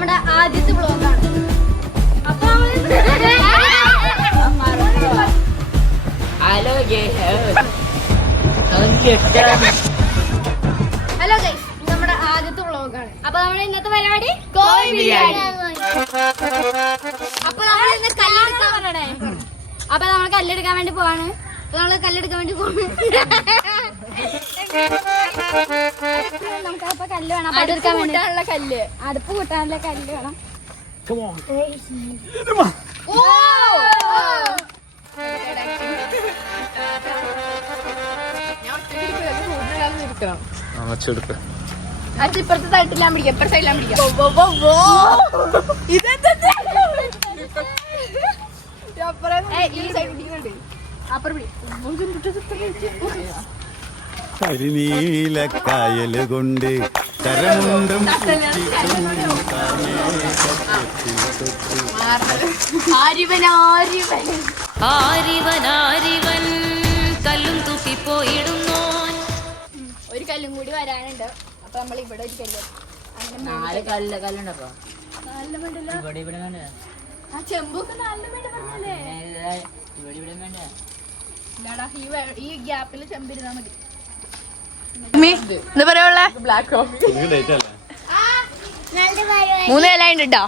നമ്മുടെ ആദ്യത്തെ വ്ളോഗാണ്. അപ്പൊ ഹലോ ഗൈസ്, നമ്മുടെ ആദ്യത്തെ വ്ളോഗാണ്. അപ്പൊ നമ്മുടെ ഇന്നത്തെ പരിപാടി കോഴി ബിരിയാണി. അപ്പൊ നമ്മൾ ഇന്ന് കല്ലെടുക്കാൻ പറയണേ. അപ്പൊ നമ്മൾ കല്ലെടുക്കാൻ വേണ്ടി പോവാണ്. നമ്മള് കല്ലെടുക്കാൻ വേണ്ടി പോവാണ്. നമുക്ക് അപ്പൊ കല്ല് വേണം. അടുപ്പ് കൂട്ടാനുള്ള കല്ല്, അടുപ്പ് കൂട്ടാനുള്ള കല്ല് വേണം. ഇപ്പുറത്തെ സൈഡിലാൻ പിടിക്കാം, ഇപ്പുറത്തെ സൈഡിലാൻ പിടിക്കാം. ഈ സൈഡ് പിടിക്കുന്നുണ്ട്. അപ്പുറം കരിനീലക്കായല് കൊണ്ട് കരമുണ്ടും കല്ലും തൂക്കിപ്പോയിടുന്നു. ഒരു കല്ലും കൂടി വരാനുണ്ട്. അപ്പൊ നമ്മൾ ഇവിടെ ഒരു കല്ല് ആ ചെമ്പൊക്കെ ഈ ഗ്യാപ്പില് ചെമ്പിരുന്നാ മതി. എന്താ പറയാ ബ്ലാക്ക് കോഫി 3 ഇല ഉണ്ട് കേട്ടോ.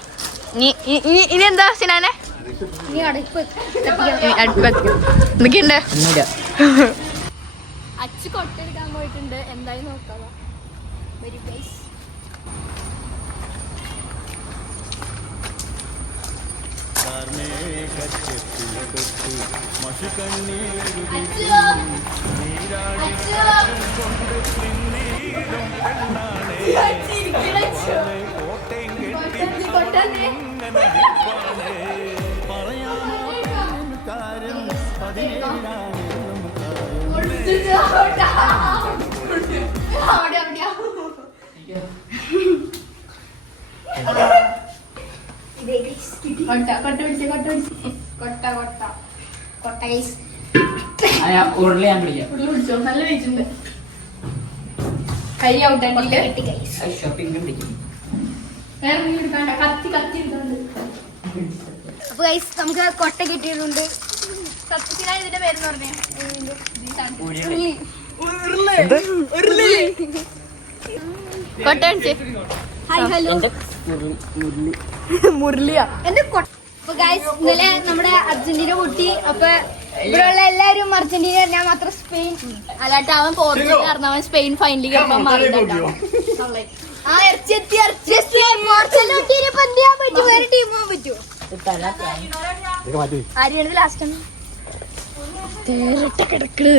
ഇനി എന്താ സിനാനെ എന്തൊക്കെയുണ്ട്? അച്ഛ കൊട്ടെടുക്കാൻ പോയിട്ടുണ്ട്. എന്തായാലും നോക്കാം. വെരി പ്ലേസ് നല്ല വെച്ചിട്ടുണ്ട്. കൈ ഔട്ടാണ്ടില്ല. അപ്പൊ ഗൈസ് നമുക്ക് കൊട്ട കിട്ടിയിട്ടുണ്ട്. സത്യത്തിനാണ് ഇതിന്റെ പേരെന്ന് പറഞ്ഞേ. കൊട്ട മുരളിയാ എന്റെ കൊട്ട. അപ്പൊ ഗൈസ് ഇന്നലെ നമ്മുടെ അർജന്റീന കുട്ടി. അപ്പൊ ഇവിടെയുള്ള എല്ലാരും അർജന്റീന, ഞാൻ മാത്രം സ്പെയിൻ. അല്ലാട്ട് അവൻ പോർച്ചുഗൽ കാരണം അവൻ സ്പെയിൻ ഫൈനലി കിട്ടാൻ മാറിയിട്ടാ. വേറെ ടീം പോകാൻ പറ്റുമോ? ആരെയാണ് ലാസ്റ്റ് കിടക്കണ്?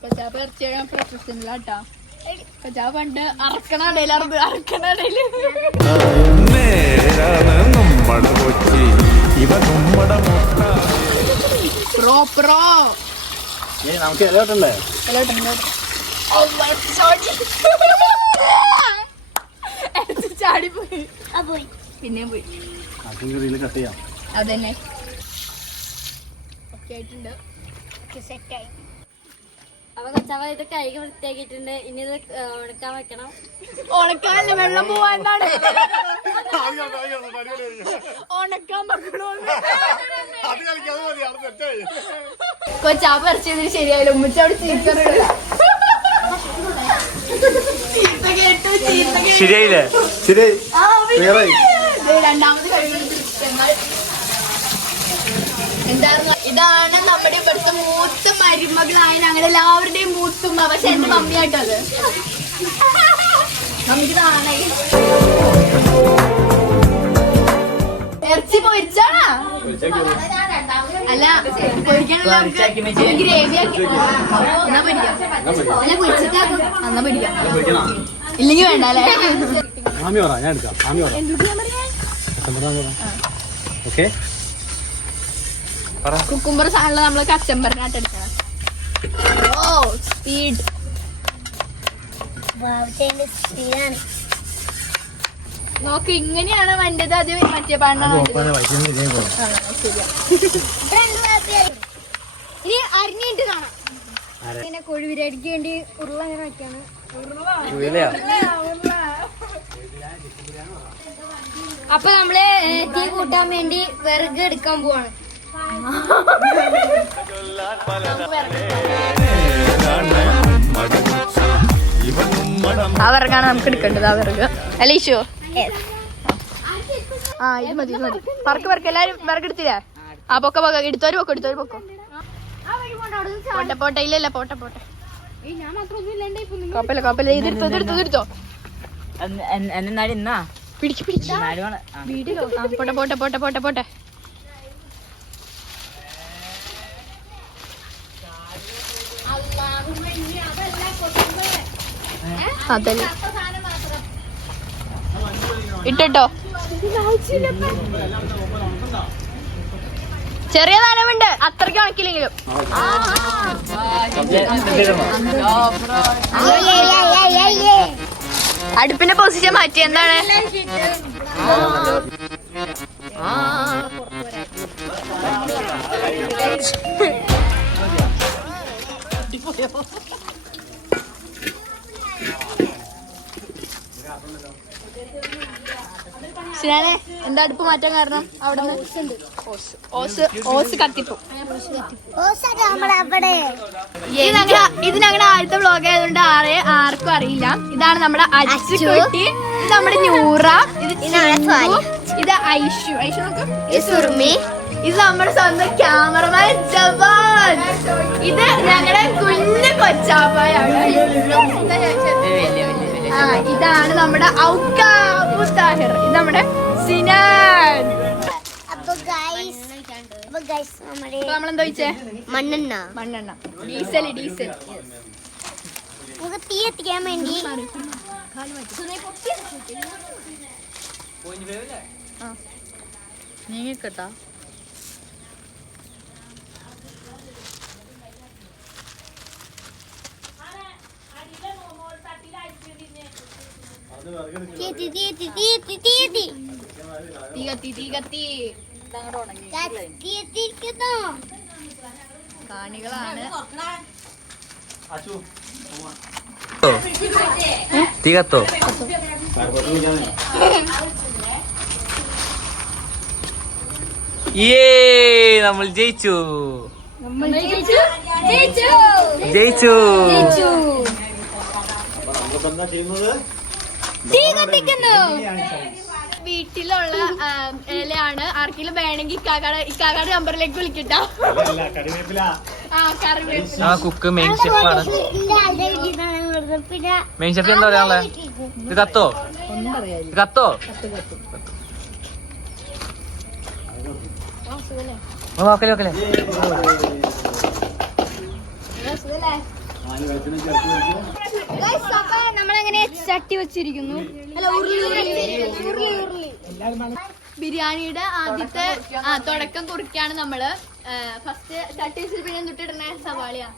കൊച്ചാപ്പ് ഇറച്ചിയാ പ്രൊഫഷണലാട്ടാ. കൊച്ചാപ്പ് പണ്ട് അറക്കണടയിലായിരുന്നു. അറക്കണടയില് പ്രോ പ്രോ നമുക്ക് ഇലട്ടണ്ടേ? ചാടിപ്പോയി. പിന്നെയും പോയി. കട്ട് ചെയ്യാം. അതന്നെ ഒക്കെ ആയിട്ടുണ്ട്. സെറ്റായി. അപ്പൊ കൊച്ചാവ ഇത് കൈക്ക് വൃത്തിയാക്കിയിട്ടുണ്ട്. ഇനി ഇത് ഉണക്കാൻ വെക്കണം. ഉണക്കാനല്ല, വെള്ളം പോവാന്നാണ്. ഉണക്കാൻ വെക്കണോന്ന് കൊച്ചാപ്പ ഇറച്ചിയതിന് ശരിയായില്ല. ഉമ്മച്ച അവിടെ ചീത്ത കേട്ടു. ശരിയായില്ലേ? ശരിയായി. രണ്ടാമത് കഴിയുന്നത് എന്തായിരുന്നു? ഇതാണ് നമ്മുടെ ഇവിടുത്തെ മൂത്ത മരുമകളായ ഞങ്ങളുടെ എല്ലാവരുടെയും മൂത്തുമ്മ. പക്ഷെ എന്റെ മമ്മിയായിട്ടത്. മമ്മിക്ക് നാണേ. ഇറച്ചി പൊരിച്ചാണാ? അല്ല, പൊരിക്കാനുള്ള ഗ്രേവി ആക്കി. എന്നാ പൊരിക്കാം. അല്ല, പൊരിച്ചിട്ടാക്കും. എന്നാ പൊരിക്കാം. ഇല്ലെങ്കിൽ വേണ്ട അല്ലേ? കുക്കുംബർ സാധനം നമ്മള് കച്ചമ്പറിനായിട്ട് എടുക്കണം. ഓ സ്പീഡ്. നോക്ക്, ഇങ്ങനെയാണ് വണ്ടത്. അത് മറ്റേ പാണ്ടാണ്. ഇനി അരിഞ്ഞിട്ട് കാണാം. ഇങ്ങനെ കോഴി ബിരിയാണിക്ക് വേണ്ടി ഉരുള അങ്ങനെ വയ്ക്കാണ്. അപ്പൊ നമ്മള് തീ കൂട്ടാൻ വേണ്ടി വിറക് എടുക്കാൻ പോവാണ്. ആ വിറകാണ് നമുക്ക് എടുക്കേണ്ടത്. ആ വിറക് അലീഷോ? ആ ഇത് മതി ഇത് മതി. പറക്ക് എല്ലാരും വിറകെടുത്തില്ലേ? ആ പൊക്ക എടുത്തോര് പൊക്കോ. പോട്ടെ ഇല്ലല്ല പോട്ടെ. കുഴപ്പമില്ല ഇതെടുത്തോ. പിടിച്ചു വീട്ടിലോ? പോട്ടെ. അതല്ല ഇട്ടോ. ചെറിയ നനവുണ്ട്, അത്രയ്ക്ക് കണക്കില്ലെങ്കിലും. അടുപ്പിന്റെ പൊസിഷൻ മാറ്റി. എന്താണ്? ശരിയാണേ. എന്താ അടുപ്പ് മാറ്റാൻ കാരണം? അവിടെ ഓസ് കത്തിപ്പോ. ഇത് ഞങ്ങളുടെ ആദ്യത്തെ വ്ളോഗ് ആയതുകൊണ്ട് ആർക്കും അറിയില്ല. ഇതാണ് നമ്മുടെ അച്ചു കുട്ടി, ഇത് നമ്മുടെ നൂറ, ഇത് ഐഷു നോക്കും, സുർമി, ഇത് നമ്മുടെ സ്വന്തം ക്യാമറമാൻ ജവാൻ, ഇത് ഞങ്ങളുടെ കുഞ്ഞു കൊച്ചാപ്പയാണ്. ഇതാണ് നമ്മുടെ ഔക്കാഹിർ, ഇത് നമ്മുടെ സിനാൻ. നമ്മളെന്താ വെച്ചേ? മണ്ണെണ്ണ ഡീസൽ തീ എത്തിക്കാൻ വേണ്ടി നീങ്ങിക്കട്ടാ. കാണികളാണ്. തീ കത്തോ? നമ്മൾ ജയിച്ചു. വീട്ടിലുള്ള ഇലയാണ്. ആർക്കെങ്കിലും വേണമെങ്കിൽ ഇക്കാക്കാട് നമ്പറിലേക്ക് വിളിക്കട്ടോ. കുക്ക് മെയിൻ ഷെഫാണ്. മെയിൻ ഷെഫ് എന്താ പറയാനുള്ളത്? ഇത് കത്തോ? നോക്കലേ നമ്മളങ്ങനെ ചട്ടി വെച്ചിരിക്കുന്നു. ബിരിയാണിയുടെ ആദ്യത്തെ തുടക്കം കുറിക്കാണ് നമ്മള്. ഫസ്റ്റ് ചട്ടി വെച്ചിട്ട് പിന്നെ എന്തിട്ടിടണേ? സവാളയാ.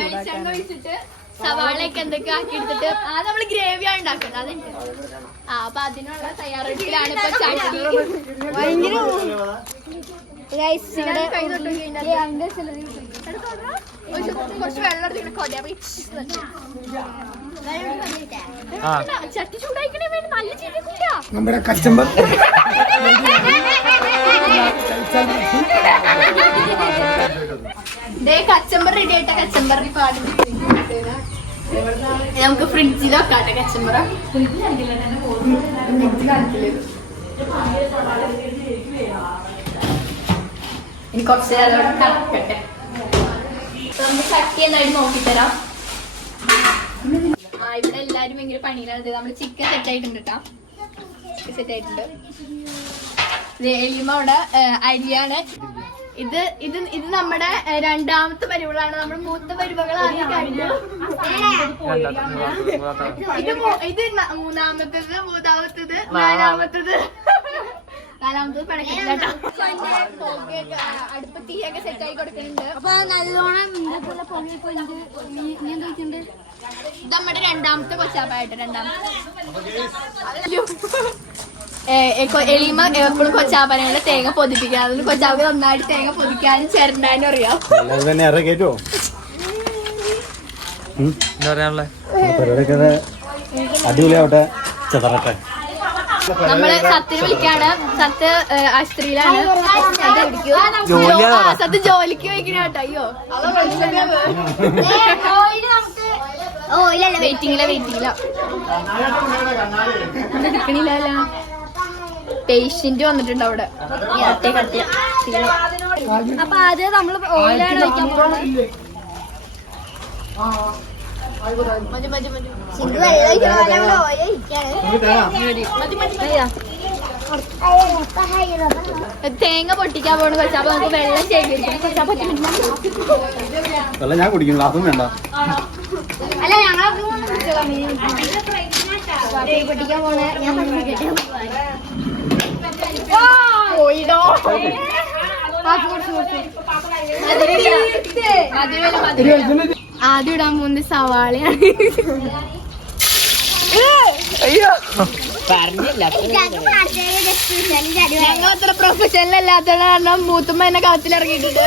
വെളിച്ചെണ്ണ ഒഴിച്ചിട്ട് സവാളയൊക്കെ എന്തൊക്കെ ആക്കി എടുത്തിട്ട് നമ്മള് ഗ്രേവിയാണ് ഉണ്ടാക്കുന്നത്. അതുണ്ട്. അപ്പൊ അതിനുള്ള തയ്യാറെടുപ്പിലാണ് ഇപ്പൊ ചട്ടി. ഭയങ്കര കുറച്ച് വെള്ളം ചട്ടി ചൂടായിക്കണേ വേണ്ടി നല്ല ചെയ്തില്ല. നമ്മുടെ കസ്റ്റമർ കച്ചമ്പർ റെഡി ആയിട്ട. കച്ചമ്പറിൽ പാടും നമുക്ക് ഫ്രിഡ്ജിൽ വെക്കാട്ടെ. കച്ചമ്പറ ഇനി കുറച്ച് നേരം കറക്കട്ടെ. നമുക്ക് ചട്ടി എന്തായാലും നോക്കിത്തരാം. ഇവിടെ എല്ലാരും ഭയങ്കര പണിയിലാണ്. നമ്മള് ചിക്കൻ സെറ്റ് ആയിട്ടുണ്ട് കേട്ടോ. സെറ്റ് ആയിട്ടുണ്ട്. എലിമ അവിടെ അരിയാണ്. ഇത് നമ്മുടെ രണ്ടാമത്തെ പരിവുകളാണ്. നമ്മുടെ മൂത്ത പരിവുകൾ ആദ്യം കഴിഞ്ഞു. ഇത് മൂന്നാമത്തത് നാലാമത്തത് പിണക്കില്ല. അടുപ്പ് തീയൊക്കെ സെറ്റ് ആയി കൊടുക്കുന്നുണ്ട്. അപ്പൊ നല്ലോണം ഇത് നമ്മുടെ രണ്ടാമത്തെ കൊച്ചാപ്പായിട്ട്. എളിമ എപ്പോഴും കൊച്ചാപ്പാനുള്ള തേങ്ങ പൊതിപ്പിക്കാൻ. അതിന് കൊച്ചാപ്പ് നന്നായിട്ട് തേങ്ങ പൊതിക്കാനും ചിരണ്ടാനും അറിയാം. എന്താ പറയാനുള്ളത്? പരിപാടിയൊക്കെ അടിപൊളിയാവട്ടെ, ചെതറട്ടെ. നമ്മള് സത്യനെ വിളിക്കാണ്. സത്യ ആശുപത്രിയിലാണ്. ജോലിയാ? സത്യ ജോലിക്ക് പോയിക്കണ കേട്ടോ. അയ്യോ വെയിറ്റിംഗില എടുക്കണില്ല. പേഷ്യന്റ് വന്നിട്ടുണ്ട് അവിടെ. അപ്പൊ ആദ്യം നമ്മള് ഓയിലാണ് കഴിക്കാൻ പോകുന്നത്. തേങ്ങ പൊട്ടിക്കാൻ പോണ പക്ഷെ അപ്പൊ നമുക്ക് വെള്ളം ശേഖരിക്കാം. വെള്ളം ഞാൻ കുടിക്കും, ഗ്ലാസും വേണ്ട. അല്ല ഞങ്ങളൊക്കെ പൊട്ടിക്കാൻ പോണേ. പോയിടോ ആദ്യം ഇടാൻ പോകുന്നത് സവാളയാണ്. ഞങ്ങൾ അത്ര പ്രൊഫഷണൽ അല്ലാത്ത കാരണം മൂത്തുമ്മ എന്നെ കവത്തിലിറങ്ങിയിട്ടുണ്ട്.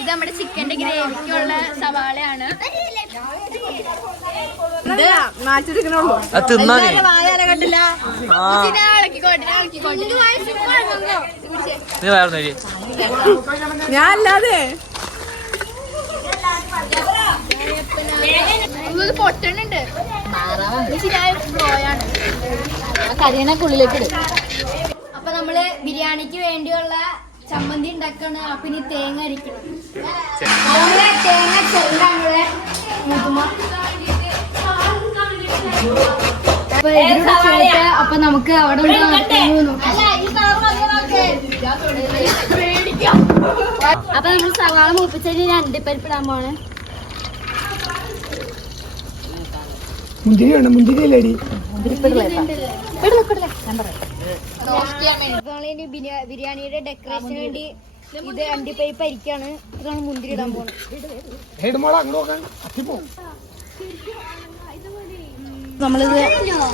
ഇത് നമ്മുടെ ചിക്കന്റെ ഗ്രേവിക്കുള്ള സവാളയാണ്. അത് തിന്നാനേ നീ വേറെ ഞാൻ അല്ലാതെ പൊട്ടണുണ്ട്. കരിയണക്കുള്ളിലേക്ക് ഇടും. അപ്പൊ നമ്മള് ബിരിയാണിക്ക് വേണ്ടിയുള്ള ചമ്മന്തി ഉണ്ടാക്കാണ്. അപ്പൊ ഇനി തേങ്ങ അരിക്കണം. തേങ്ങ ചെറുതാണ് മുതുമ. അപ്പൊ നമുക്ക് അവിടെ അപ്പൊ നമ്മൾ സവാള മൂപ്പിച്ചതിന് അണ്ടിപ്പരിപ്പിടാൻ പോണ്. മുന്തിരിയില്ലേടി? ബിരിയാണിയുടെ ഡെക്കറേഷന് വേണ്ടി ഇത് അണ്ടിപ്പരിപ്പ് അരിക്കാണ്. ഇതാണ് മുന്തിരി ഇടാൻ പോകുന്നത്. നമ്മളിത്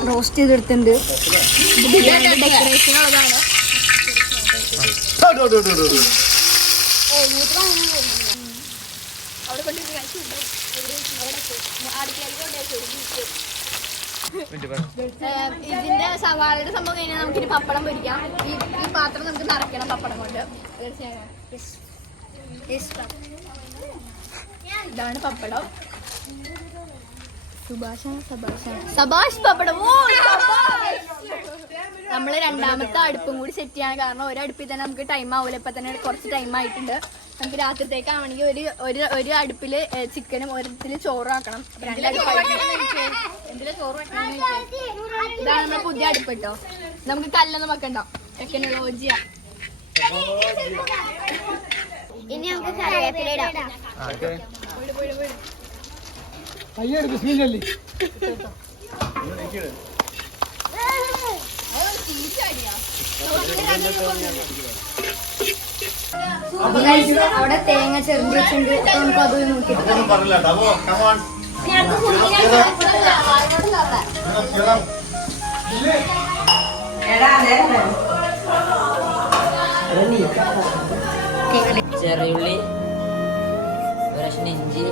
റോസ്റ്റ് ചെയ്തെടുത്തിട്ടുണ്ട്. ഡെക്കറേഷൻ ഉള്ളതാണ്. ഇതിന്റെ സവാളയുടെ സംഭവം കഴിഞ്ഞാൽ നമുക്കിനി പപ്പടം പൊരിക്കാം. ഈ പാത്രം നമുക്ക് നിറയ്ക്കണം പപ്പടം കൊണ്ട്. ഇതാണ് പപ്പടം. സബാഷ് പപ്പടം. നമ്മള് രണ്ടാമത്തെ അടുപ്പും കൂടി സെറ്റ് ചെയ്യാൻ കാരണം ഒരടുപ്പിൽ തന്നെ നമുക്ക് ടൈം ആവൂല. ഇപ്പൊ തന്നെ കുറച്ച് ടൈം ആയിട്ടുണ്ട്. നമുക്ക് രാത്രിത്തേക്കാണെങ്കിൽ ഒരു അടുപ്പില് ചിക്കനും ഒരിടത്തില് ചോറും ആക്കണം. എന്തിനാ ചോറ് വെക്കണം? ഇതാണ് നമ്മുടെ പുതിയ അടുപ്പ് കേട്ടോ. നമുക്ക് കല്ലൊന്നും വെക്കണ്ട. വെക്കാനുള്ള ഓജിയ. ഇനി നമുക്ക് കറിവേപ്പില ഇടാം. അവിടെ തേങ്ങ ചെറുത് വെച്ചിട്ടുണ്ട്. നമുക്ക് അത് നോക്കിയിട്ട് ചെറിയുള്ളി, ഒരു കഷ്ണം ഇഞ്ചി,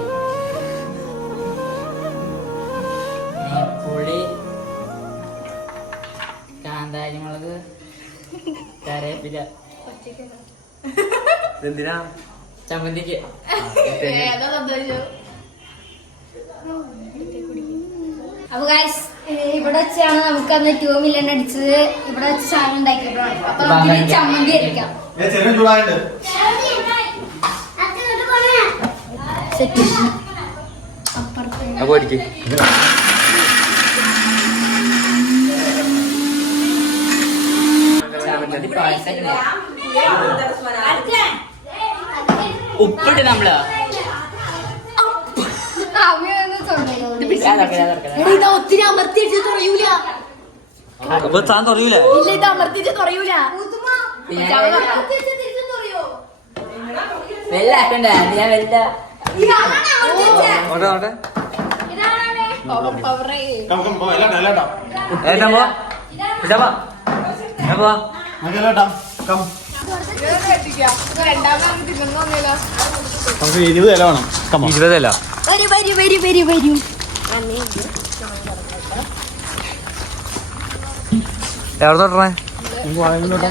പുളി, കാന്താരി മുളക്, കറിവേപ്പില. എന്തിനാ? ചമ്മന്തിക്ക്. അപ്പൊ ഗൈസ് ഇവിടെ വെച്ചാണ് നമുക്ക് അന്ന് 2 മില്യൺ അടിച്ചത്. ഇവിടെ വെച്ച് സാധനം ഉണ്ടാക്കിയപ്പോഴാണ്. അപ്പൊ നമുക്ക് ചമ്മന്തി അരിക്കാം. സെറ്റ് അപ്പുറത്ത് ഉപ്പിട്ട് നമ്മള് ഒത്തിരി അമർത്തിയിട്ട് തുറയൂല. അപ്പൊ താൻ തുറയൂല? ഇല്ല, ഇത് അമർത്തിട്ട് തുറയൂല. വെള്ള ആക്കണ്ടേ? ഞാൻ വെള്ള കം നമുക്ക് 20 ഇല വേണം. 20 അല്ല വരൂ. എവിടെ തൊട്ടേ? നമുക്ക് വാങ്ങുന്നോട്ടാ.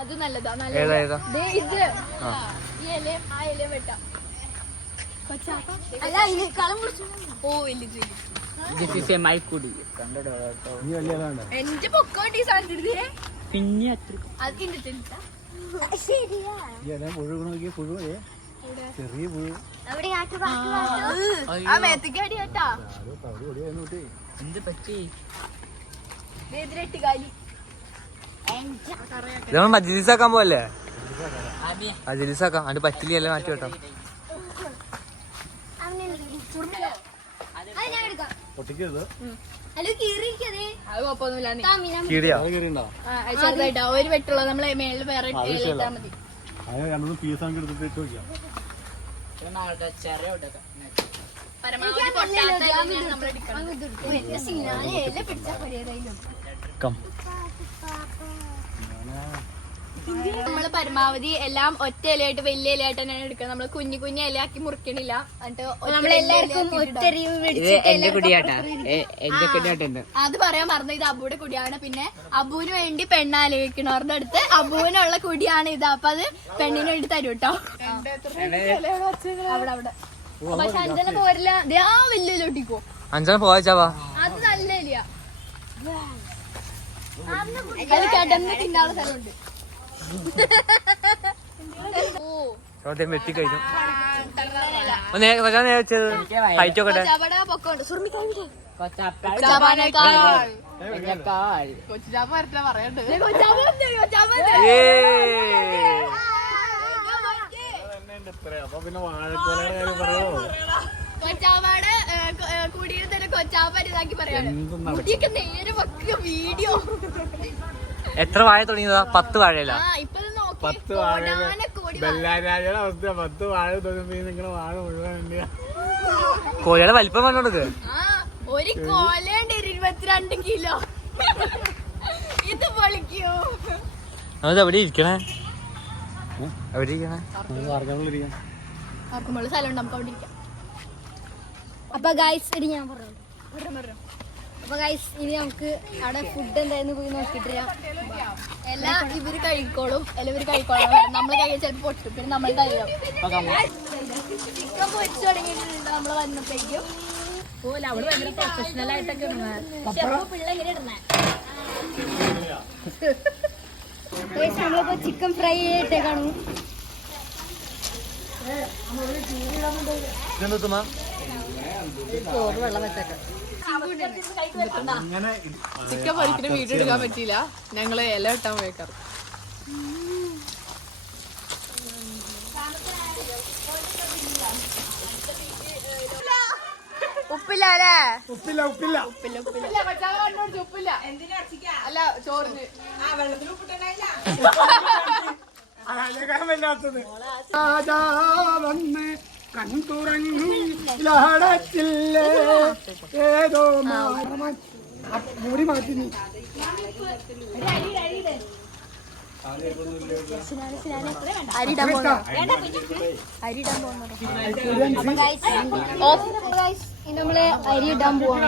അത് നല്ലതാ. ഏതാ ഏതാ? ദേ ഇത് ഈ ഇലയും ആ ഇലയും വെട്ടാം. അല്ല ഇതിന് കളം കുടിച്ചു. ഓ വലിയ ദിസ് ഈസ് എ മൈക്കുടി കണ്ടോ. നീ വലിയ ഇല വേണ്ട. എന്റെ പൊക്കോട്ടി സാധനത്തിനെ പിന്നെ അത്ര അതിന്റെ ശരിയാ. ഈ ഇല പുഴു നോക്കിയ പുഴു ചെറിയ പുഴു. അവിടെ കാട്ടു കാട്ടു. ആ മേത്തേക്ക് അടി കേട്ടാ. എന്ത് പറ്റി? എതിരെട്ടിക്കാലി ഇത് നമ്മൾ മജ്ലിസാക്കാൻ പോവല്ലേ? ആബി മജ്ലിസാക്കാം. അതിന്റെ പറ്റില്ല മാറ്റി കേട്ടോ. അത് ഞാൻ എടുക്കാം. പൊട്ടിക്കരുത്. അല്ലോ കീറിക്കതേ. അത് കുഴപ്പമൊന്നുമില്ല. കീടിയാ? അത് കയറിയുണ്ടോ? ചെറുതായിട്ടാ ഒരു വെട്ടുള്ള നമ്മളെ മേളിൽ വേറെ ഇട്ടാ മതി. അതിനെ രണ്ടു പീസ് നമുക്ക് എടുത്തിട്ട് ഇട്ട് നോക്കിയാ. നാളെ ചെറിയ വിട്ടേക്കാം. പരമാവധി പൊട്ടാത്ത ഇലയാണ് നമ്മൾ എടുക്കണം. കം. നമ്മള് പരമാവധി എല്ലാം ഒറ്റ ഇലയായിട്ട് വലിയ ഇലയായിട്ട് തന്നെയാണ് എടുക്കുന്നത്. നമ്മള് കുഞ്ഞു കുഞ്ഞു ഇലയാക്കി മുറിക്കണില്ല. എന്നിട്ട് നമ്മളെല്ലാവർക്കും ഇത് എന്റെ കുടിയാട്ടാ. എന്റെ കുടിയാട്ടുണ്ട്. അത് പറയാൻ മറന്നു. ഇത് അബുയുടെ കുടിയാണ്. പിന്നെ അബുവിന് വേണ്ടി പെണ്ണാലോചിക്കണവരുടെ അടുത്ത് അബുവിനുള്ള കുടിയാണ് ഇത്. അപ്പൊ അത് പെണ്ണിന് വേണ്ടി തരും കേട്ടോ. അവിടെ അവിടെ പക്ഷെ അഞ്ചന പോരില്ല. ആ വലിയ ഇലൊട്ടിക്കോ. 5 പോവാച്ചാവാ. അത് നല്ല ഇലയ. അത് കിടന്ന് തിന്നാനുള്ള സ്ഥലമുണ്ട്. ചോദ്യം വെട്ടിക്കഴിഞ്ഞു. ഹൈറ്റ് ഒക്കെ കൊച്ചാപ്പയുടെ പൊക്കമുണ്ട്. അപ്പൊ പിന്നെ വാഴക്കോലയുടെ കാര്യം പറയോ? കൊച്ചാപ്പയുടെ കുടിയിൽ തന്നെ കൊച്ചാപ്പ ഇതാക്കി പറയാം. കുട്ടിയൊക്കെ നേരെ വെക്കുക വീഡിയോ. എത്ര വാഴ തുടങ്ങിയതാ? 10 വാഴയില്ല. 10 വാഴ. ബെല്ലാരാജയുടെ അവസ്ഥ 10 വാഴ തുടങ്ങി നിങ്ങളെ വാഴ മുഴുവൻ. കോഴിയുടെ വലിപ്പം പറഞ്ഞോണ്ട് ഒരു കോലുണ്ട് 22 കിലോ. ഇത് പൊളിക്കോ? അത് എവിടെ ഇരിക്കണേ? എവിടെ ഇരിക്കണേ? ആർക്കുമ്പോൾ സ്ഥലമുണ്ട്, നമുക്ക് അവിടെ ഇരിക്കാം. അപ്പൊ ഗൈസ് ഇനി ഞാൻ പറഞ്ഞു. അപ്പൊ ഗൈസ് ഇനി നമുക്ക് അവിടെ ഫുഡ് എന്തായിരുന്നു പോയി നോക്കിട്ട് എല്ലാം ഇവര് കഴിക്കോളും. എല്ലാവരും കഴിക്കോളും. നമ്മള് കഴിയാൻ ചിലപ്പോൾ പൊട്ടും. പിന്നെ നമ്മൾ കഴിയാം. ചിക്കൻ പൊരിച്ചു തുടങ്ങിയിട്ടുണ്ട് നമ്മള് വന്നപ്പോഴേക്കും. പോലെ അവള് ഭയങ്കര പ്രൊഫഷണൽ ആയിട്ടൊക്കെ പിള്ള എങ്ങനെ ഇടുന്നേ. നമ്മളിപ്പോ ചിക്കൻ ഫ്രൈ ആയിട്ടേ കാണും. ചോറ് വെള്ളം വെച്ചേക്കാം. ചിക്കൻ പൊരിക്കുന്ന വീഡിയോ എടുക്കാൻ പറ്റിയില്ല. ഞങ്ങള് ഇല ഇട്ടാൻ പോയേക്കാറ്. ഉപ്പില്ല അല്ലേ? ഉപ്പില്ല ഉപ്പില്ല ഉപ്പില്ല ഉപ്പില്ല. ഉപ്പില്ല. അല്ല ചോറിന് വന്ന് കൺതുറങ്ങില്ലേ ഏതോ മൂടി മാറ്റി നീ. അരിടാൻ പോകുന്നു. നമ്മള് അരി ഇടാൻ പോവാണ്.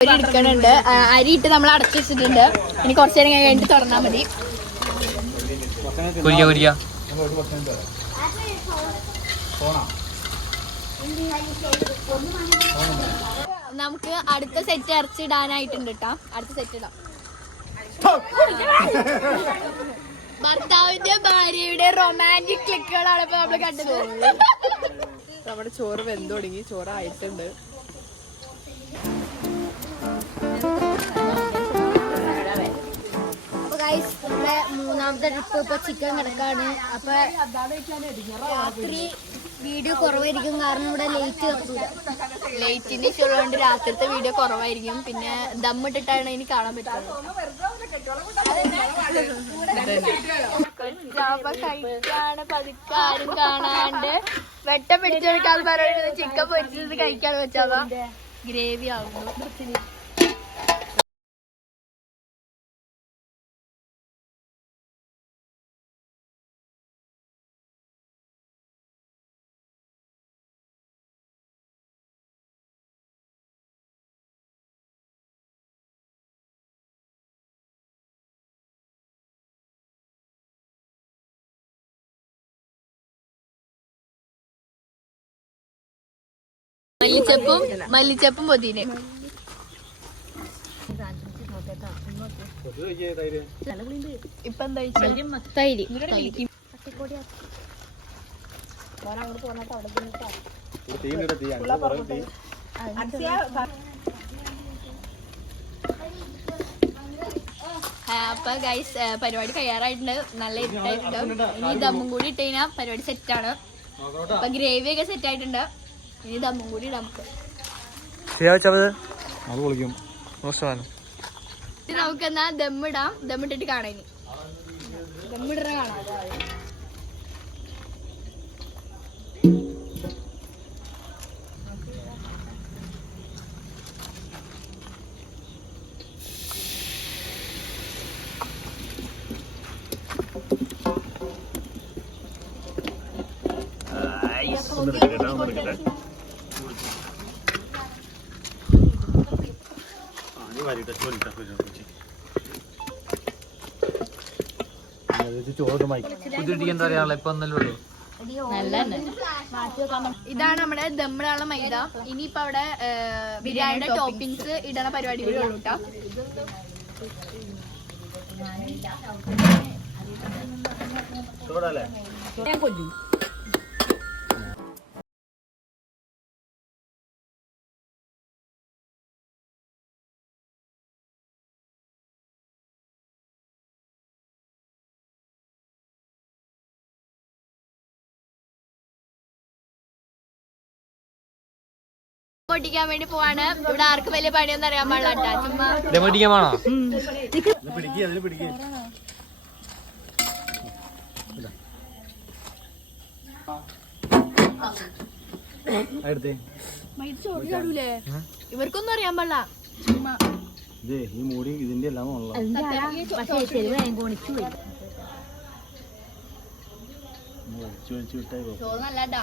അരി എടുക്കണുണ്ട്. അരി ഇട്ട് നമ്മൾ അടച്ചു വെച്ചിട്ടുണ്ട്. ഇനി കുറച്ചു നേരം കഴിഞ്ഞിട്ട് തുറന്നാൽ മതി. നമുക്ക് അടുത്ത സെറ്റ് ഇറച്ചിടാനായിട്ടുണ്ട് കേട്ടോ. അടുത്ത സെറ്റ് ഇടാം. ഭർത്താവിന്റെ ഭാര്യയുടെ റൊമാൻറ്റിക് ക്ലിക്കുകളാണ് ഇപ്പൊ നമ്മള് കണ്ടത്. നമ്മുടെ ചോറ് വെന്ത് തുടങ്ങി. ചോറായിട്ടുണ്ട്. അപ്പൊ ഗൈസ് നമ്മുടെ മൂന്നാമത്തെ ട്രിപ്പ് ഇപ്പൊ ചിക്കൻ കിടക്കാണ്. അപ്പൊ രാത്രി വീഡിയോ കുറവായിരിക്കും കാരണം ഇവിടെ ലേറ്റ് കത്തൂല. ലൈറ്റിന്റെ ഇഷ്യൂ ഉള്ളതുകൊണ്ട് രാത്രിത്തെ വീഡിയോ കുറവായിരിക്കും. പിന്നെ ദമ്മിട്ടിട്ടാണ് ഇനി കാണാൻ പറ്റുള്ളൂ. കഴിക്കാണ് പതുക്കെ ആരും കാണാണ്ട് വെട്ടം പിടിച്ചെടുക്കാൻ പറയുന്നത് ചിക്കൻ പൊരിച്ചത് കഴിക്കാന്ന് വെച്ചാൽ ഗ്രേവി ആവുന്നു. മല്ലിച്ചപ്പും പൊതിനെ ഇപ്പൊ എന്താ തൈര് അപ്പൊ ഗൈസ് പരിപാടി കഴിയാറായിട്ടുണ്ട്. നല്ല ഇരുട്ടായിട്ടുണ്ട്. ഇനി ദമ്മും കൂടി ഇട്ട് കഴിഞ്ഞാൽ പരിപാടി സെറ്റാണ്. അപ്പൊ ഗ്രേവി ഒക്കെ സെറ്റ് ആയിട്ടുണ്ട്. ഇനി ദമ്മും കൂടി ഇടാം നമുക്ക്. നമുക്ക് എന്നാ ദമ്മിടാം. ദമ്മിട്ടിട്ട് കാണാം. ഇനി ദമ്മിടണ കാണാം. എന്താ പറയാ ഇപ്പൊ ഒന്നല്ലേ ഇതാണ് നമ്മുടെ ദമ്മിടാനുള്ള മൈദ. ഇനിയിപ്പോ അവിടെ ബിരിയാണിയുടെ ടോപ്പിംഗ്സ് ഇടണ പരിപാടികളുള്ളൂ കേട്ടോ. പൊട്ടിക്കാൻ വേണ്ടി പോവാണ്. ഇവിടെ ആർക്കും വലിയ പണിയൊന്നും അറിയാൻ പാടില്ല. ചുമ്മാ ചോറ് ചാടൂലേ? ഇവർക്കൊന്നും അറിയാൻ പാടില്ല. ചുമ്മാ ഈ മൂടി ഇതിന്റെ എല്ലാം ചോറ് നല്ലതാ.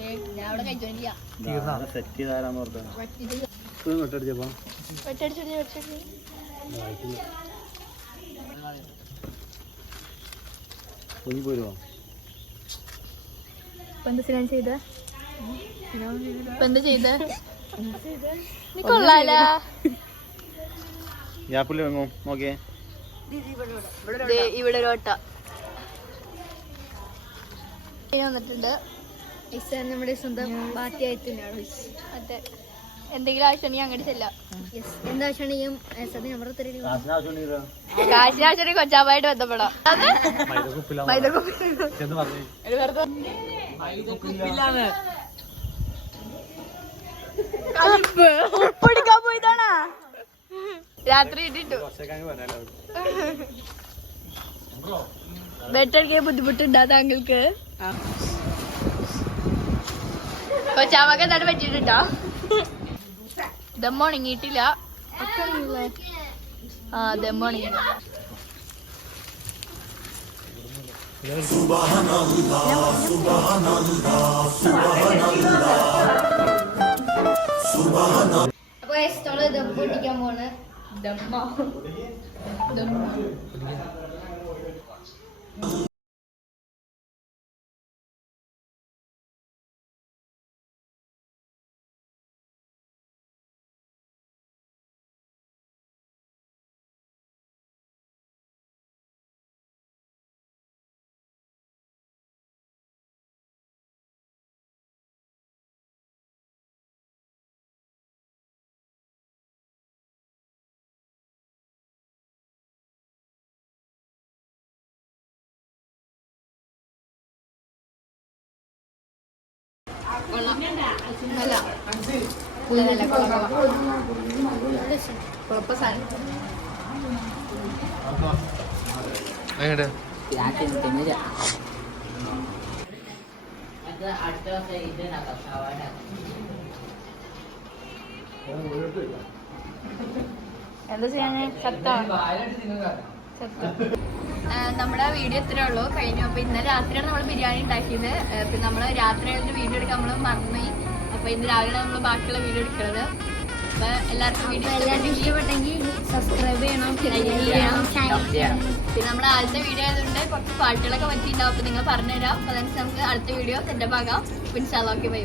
ഞാൻ അവിടെ കഴിച്ചോണ്ടിരിക്കാം. സെറ്റ് ചെയ്താരാന്ന് ഓർത്താ പോരുവോ? എന്താ ചെയ്ത് നീ കൊള്ളാല. ഗ്യാപ്പിൽ വാങ്ങോ നോക്കിയേ. ഇവിടെ ഒരു ഓട്ട വന്നിട്ടുണ്ട്. നമ്മുടെ സ്വന്തം ബാത്തിയായിട്ട് തന്നെയാണ്. മറ്റേ എന്തെങ്കിലും ആവശ്യമുണ്ടെങ്കിൽ അങ്ങോട്ട് ചെല്ലാം. എന്താ ആവശ്യമുണ്ടെങ്കിലും സത്യം നമ്പർ കാശിനാവശ്യമുണ്ടെങ്കിൽ കൊച്ചാപ്പായിട്ട് ബന്ധപ്പെടാം. ഉപ്പിടിക്കാൻ പോയതാണാ രാത്രി ഇട്ടിട്ടു. ബെറ്റടിക്കാൻ ബുദ്ധിമുട്ടുണ്ടാ താങ്കൾക്ക്? കൊച്ചാമക്ക് എന്താണ് പറ്റിയിട്ടാ? ദമ്മുണങ്ങിയിട്ടില്ല. ആ ദമ്മുണങ്ങി. അപ്പൊ നമ്മള് ദം പൊട്ടിക്കാൻ പോണ്. കൊള്ളാം നല്ല നല്ല കുഴപ്പ സാധനം അടുത്ത ദിവസം ഇത് സവാള എന്താ ചെയ്യാന് നമ്മുടെ വീഡിയോ ഇത്രേ ഉള്ളൂ കഴിഞ്ഞു. അപ്പൊ ഇന്നലെ രാത്രിയാണ് നമ്മൾ ബിരിയാണി ഉണ്ടാക്കിയത്. പിന്നെ നമ്മള് രാത്രിയായിട്ട് വീഡിയോ എടുക്കാൻ നമ്മള് മറന്നുപോയി. അപ്പൊ ഇന്ന് രാവിലെ നമ്മൾ ബാക്കിയുള്ള വീഡിയോ എടുക്കുന്നത്. അപ്പൊ എല്ലാവർക്കും വീഡിയോ ഇഷ്ടപ്പെട്ടെങ്കിൽ സബ്സ്ക്രൈബ് ചെയ്യണം, പിന്നെ നമ്മുടെ ആദ്യത്തെ വീഡിയോ ആയതുകൊണ്ട് കുറച്ച് പാട്ടുകളൊക്കെ പറ്റിയിട്ടുണ്ടാവും. അപ്പൊ നിങ്ങൾ പറഞ്ഞുതരാം. അപ്പൊ അതനുസരിച്ച് നമുക്ക് അടുത്ത വീഡിയോ സെറ്റപ്പ് ആകാം. പിന്നെ ഓക്കെ ബൈ.